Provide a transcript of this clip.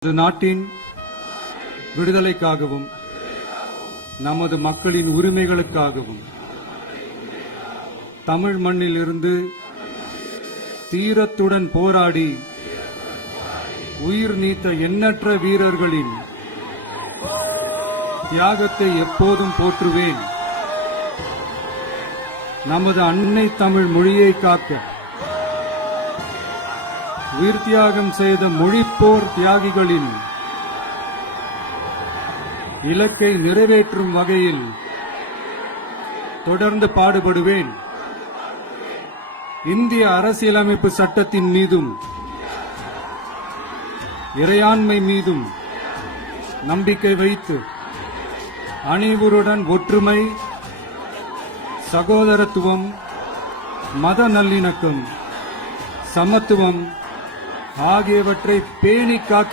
நமது நாட்டின் விடுதலைக்காகவும் நமது மக்களின் உரிமைகளுக்காகவும் தமிழ் மண்ணில் இருந்து தீரத்துடன் போராடி உயிர் நீத்த எண்ணற்ற வீரர்களின் தியாகத்தை எப்போதும் போற்றுவேன். நமது அன்னை தமிழ் மொழியை காக்க உயிர் தியாகம் செய்த மொழிப்போர் தியாகிகளின் இலக்கை நிறைவேற்றும் வகையில் தொடர்ந்து பாடுபடுவேன். இந்திய அரசியலமைப்பு சட்டத்தின் மீதும் இறையாண்மை மீதும் நம்பிக்கை வைத்து அனைவருடன் ஒற்றுமை, சகோதரத்துவம், மத நல்லிணக்கம், சமத்துவம் ஆகியவற்றை பேணிக் காக்க